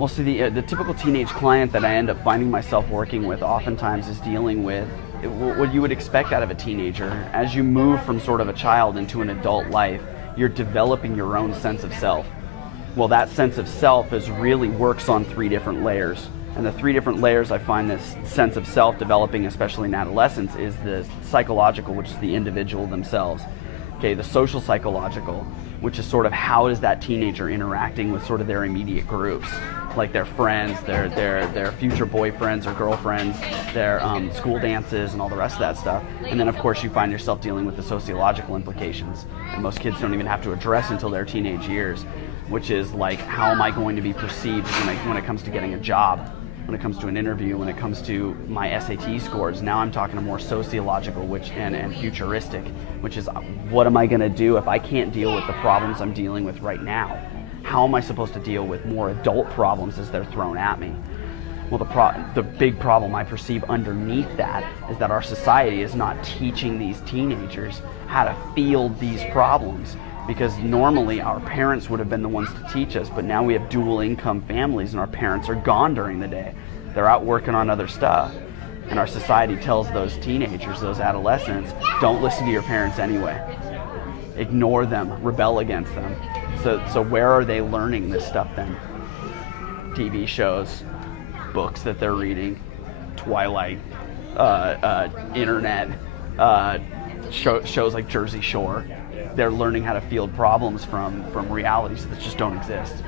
Well, so the typical teenage client that I end up finding myself working with oftentimes is dealing with what you would expect out of a teenager. As you move from sort of a child into an adult life, you're developing your own sense of self. Well, that sense of self really works on 3 different layers. And the 3 different layers I find this sense of self developing, especially in adolescence, is the psychological, which is the individual themselves. Okay, the social psychological, which is sort of how is that teenager interacting with sort of their immediate groups, like their friends, their future boyfriends or girlfriends, their school dances and all the rest of that stuff. And then of course you find yourself dealing with the sociological implications that most kids don't even have to address until their teenage years, which is like, how am I going to be perceived when it comes to getting a job, when it comes to an interview, when it comes to my SAT scores. Now I'm talking a more sociological and futuristic, which is what am I going to do if I can't deal with the problems I'm dealing with right now? How am I supposed to deal with more adult problems as they're thrown at me? Well, the big problem I perceive underneath that is that our society is not teaching these teenagers how to field these problems, because normally our parents would have been the ones to teach us, but now we have dual income families and our parents are gone during the day. They're out working on other stuff. And our society tells those teenagers, those adolescents, don't listen to your parents anyway. Ignore them, rebel against them. So where are they learning this stuff then? TV shows, books that they're reading, Twilight, internet, shows like Jersey Shore. They're learning how to field problems from realities that just don't exist.